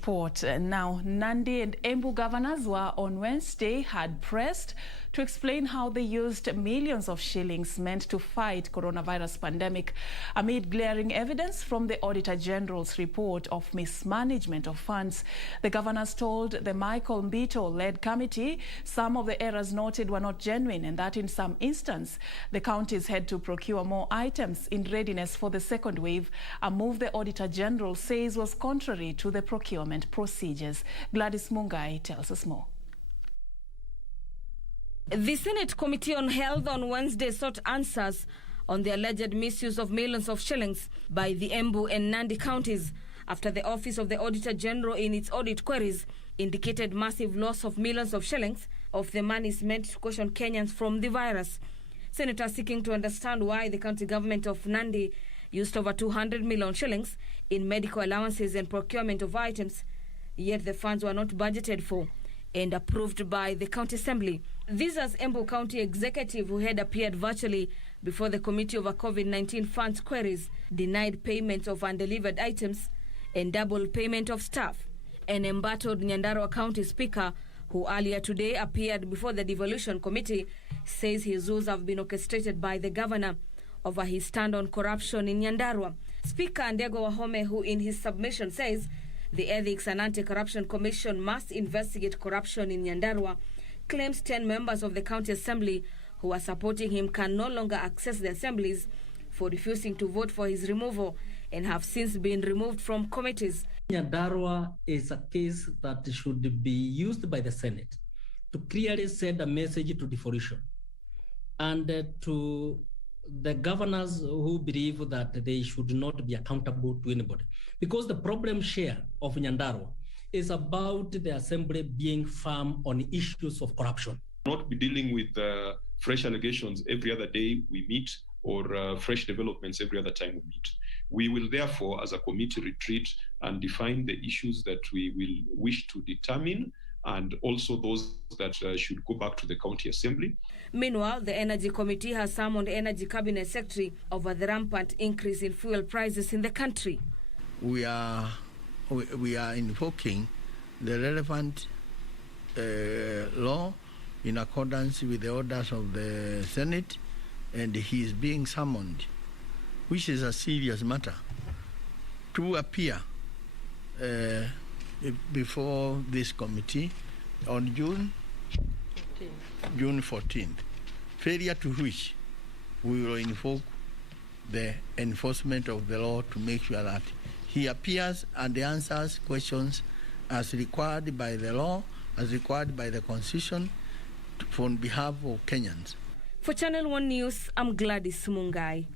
report. Now, Nandi and Embu governors were on Wednesday hard pressed to explain how they used millions of shillings meant to fight coronavirus pandemic amid glaring evidence from the Auditor General's report of mismanagement of funds. The governors told the Michael Mbito-led committee some of the errors noted were not genuine and that in some instances the counties had to procure more items in readiness for the second wave, a move the Auditor General says was contrary to the procurement procedures. Gladys Mungai tells us more. The Senate Committee on Health on Wednesday sought answers on the alleged misuse of millions of shillings by the Embu and Nandi counties after the Office of the Auditor General in its audit queries indicated massive loss of millions of shillings of the monies meant to caution Kenyans from the virus. Senators seeking to understand why the county government of Nandi used over 200 million shillings in medical allowances and procurement of items, yet the funds were not budgeted for and approved by the county assembly. This as Embu County executive, who had appeared virtually before the committee over COVID-19 funds queries, denied payment of undelivered items and double payment of staff. An embattled Nyandarua County Speaker, who earlier today appeared before the devolution committee, says his rules have been orchestrated by the governor over his stand on corruption in Nyandarua. Speaker Ndego Wahome, who in his submission says the Ethics and Anti-Corruption Commission must investigate corruption in Nyandarua, claims 10 members of the county assembly who are supporting him can no longer access the assemblies for refusing to vote for his removal and have since been removed from committees. Nyandarua is a case that should be used by the Senate to clearly send a message to devolution and to the governors who believe that they should not be accountable to anybody. Because the problem share of Nyandarua is about the assembly being firm on issues of corruption. Not be dealing with fresh allegations every other day we meet or fresh developments every other time we meet. We will therefore, as a committee, retreat and define the issues that we will wish to determine and also those that should go back to the county assembly. Meanwhile, the Energy Committee has summoned Energy Cabinet Secretary over the rampant increase in fuel prices in the country. We are invoking the relevant law in accordance with the orders of the Senate, and he is being summoned, which is a serious matter, to appear before this committee on June 14th, failure to which we will invoke the enforcement of the law to make sure that he appears and answers questions as required by the law, as required by the Constitution, on behalf of Kenyans. For Channel 1 News, I'm Gladys Mungai.